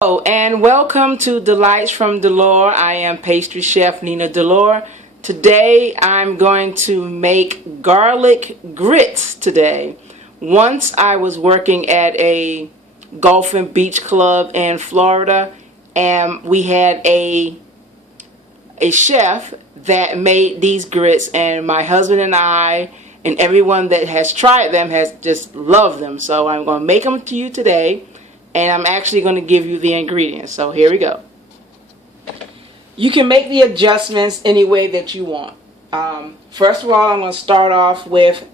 Hello and welcome to Delights from Delore. I am pastry chef Nina Delore. Today I'm going to make garlic grits today. Once I was working at a golf and beach club in Florida, and we had a chef that made these grits, and my husband and I and everyone that has tried them has just loved them. So I'm going to make them to you today. And I'm actually going to give you the ingredients. So here we go. You can make the adjustments any way that you want. First of all, I'm going to start off with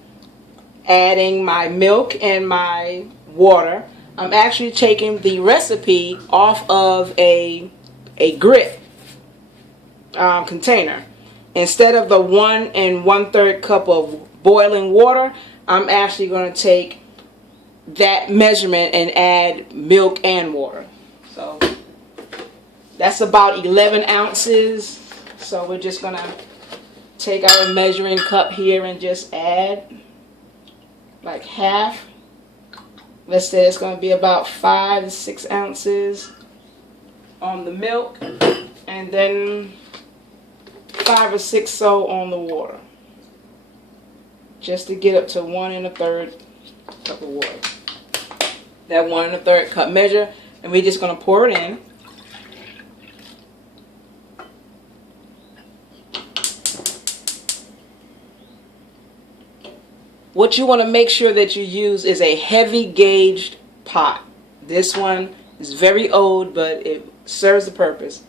adding my milk and my water. I'm actually taking the recipe off of a grit container. Instead of the 1 1/3 cup of boiling water, I'm actually going to take that measurement and add milk and water. So that's about 11 ounces. So we're just gonna take our measuring cup here and just add like half. Let's say it's gonna be about 5 to 6 ounces on the milk, and then 5 or 6 so on the water, just to get up to 1 1/3 cup of water. That 1 1/3 cup measure, and we're just going to pour it in. What you want to make sure that you use is a heavy gauged pot. This one is very old, but it serves the purpose.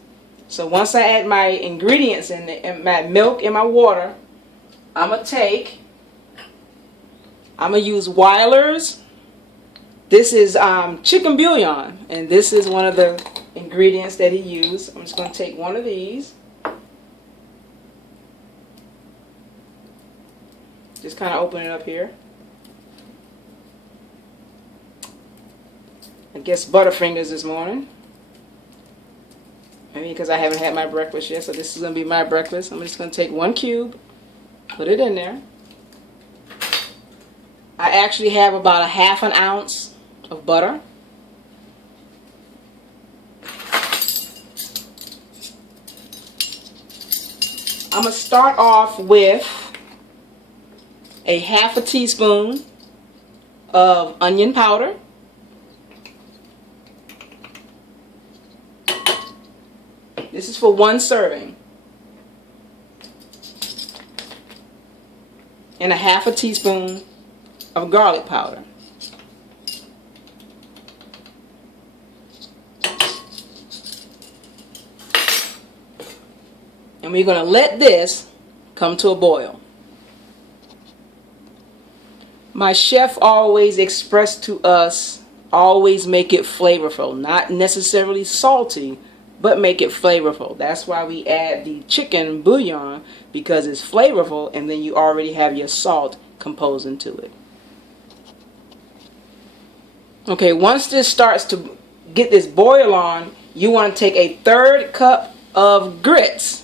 So once I add my ingredients in it, and my milk and my water, I'm going to use Weiler's. This is chicken bouillon, and this is one of the ingredients that he used. I'm just going to take one of these. Just kind of open it up here. I guess Butterfingers this morning. Maybe because I haven't had my breakfast yet, so this is going to be my breakfast. I'm just going to take 1 cube, put it in there. I actually have about a 1/2 ounce of butter. I'm going to start off with a 1/2 teaspoon of onion powder. This is for 1 serving. And a 1/2 teaspoon of garlic powder. And we're going to let this come to a boil. My chef always expressed to us, always make it flavorful. Not necessarily salty, but make it flavorful. That's why we add the chicken bouillon, because it's flavorful, and then you already have your salt composed into it. Okay, once this starts to get this boil on, you want to take a 1/3 cup of grits.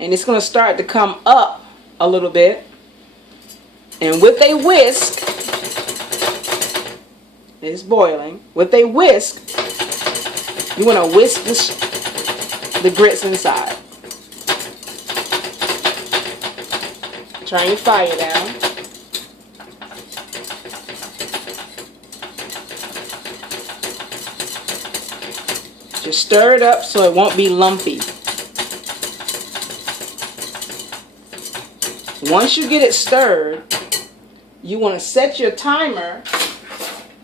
And it's going to start to come up a little bit. And with a whisk, it's boiling. With a whisk, you want to whisk the grits inside. Turn your fire down. Just stir it up so it won't be lumpy. Once you get it stirred, you want to set your timer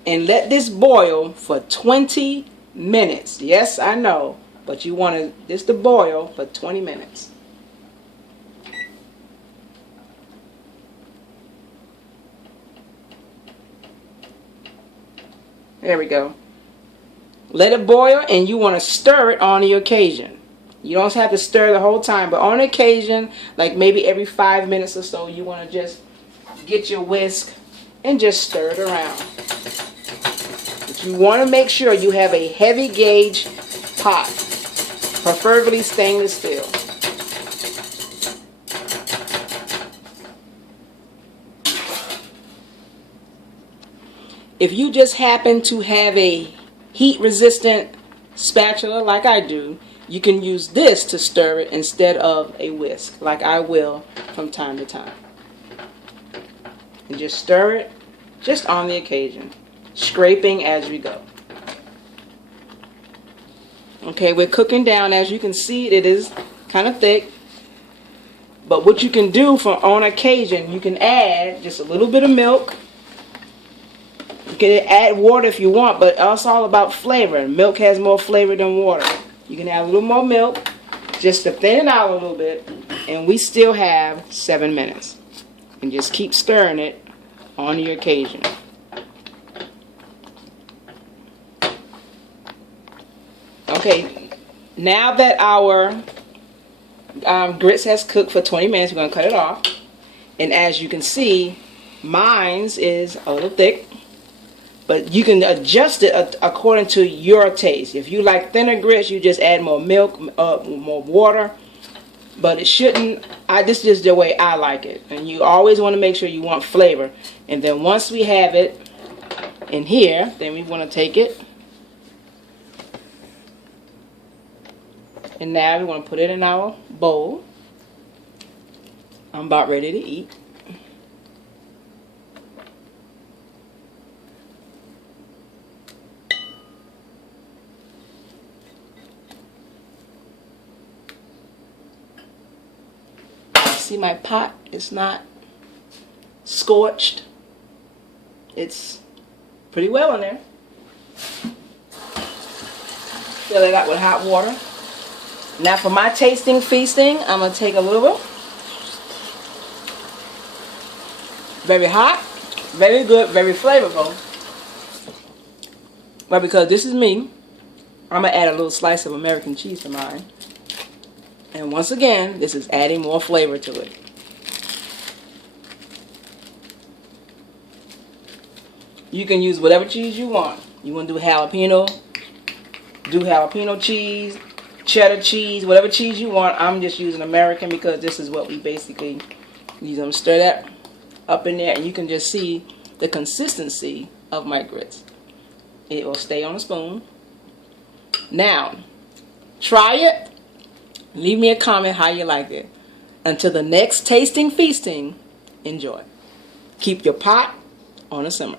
and let this boil for 20 minutes. Yes, I know, but you want this to boil for 20 minutes. There we go. Let it boil, and you want to stir it on the occasion. You don't have to stir the whole time, but on occasion, like maybe every 5 minutes or so, you want to just get your whisk and just stir it around. But you want to make sure you have a heavy gauge pot, preferably stainless steel. If you just happen to have a heat resistant spatula like I do, you can use this to stir it instead of a whisk like I will from time to time. And just stir it just on the occasion, scraping as we go. Okay, we're cooking down. As you can see, it is kind of thick. But what you can do for on occasion, you can add just a little bit of milk. You can add water if you want, but it's all about flavor. Milk has more flavor than water. You can add a little more milk just to thin it out a little bit, and we still have 7 minutes. And just keep stirring it on your occasion. Okay, now that our grits has cooked for 20 minutes, we're going to cut it off. And as you can see, mine's is a little thick, but you can adjust it according to your taste. If you like thinner grits, you just add more milk, more water. But it shouldn't, this is just the way I like it. And you always want to make sure you want flavor. And then once we have it in here, then we want to take it. And now we want to put it in our bowl. I'm about ready to eat. See, my pot is not scorched. It's pretty well in there. Fill it up with hot water. Now for my tasting feasting, I'm going to take a little bit. Very hot, very good, very flavorful. But because this is me, I'm going to add a little slice of American cheese to mine. And once again, this is adding more flavor to it. You can use whatever cheese you want. You want to do jalapeno cheese, cheddar cheese, whatever cheese you want. I'm just using American because this is what we basically use. I'm stir that up in there, and you can just see the consistency of my grits. It will stay on a spoon. Now, try it. Leave me a comment how you like it. Until the next tasting feasting, enjoy. Keep your pot on a simmer.